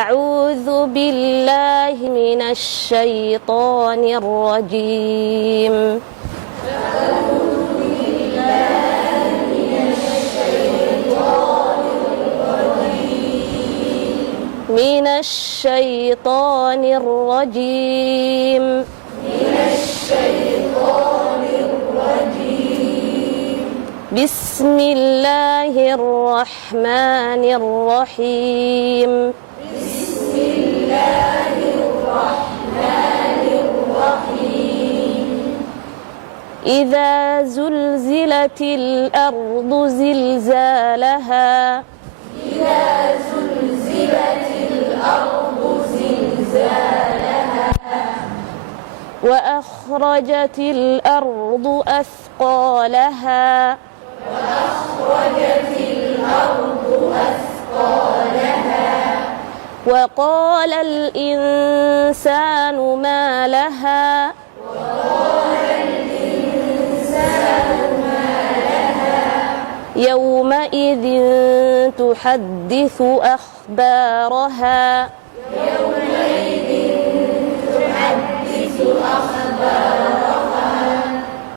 أعوذ بالله من الشيطان الرجيم. من الشيطان الرجيم. بسم الله الرحمن الرحيم. إذا زلزلت الأرض زلزالها. وأخرجت الأرض أثقالها. وقال الإنسان ما لها. يومئذ تحدث أخبارها.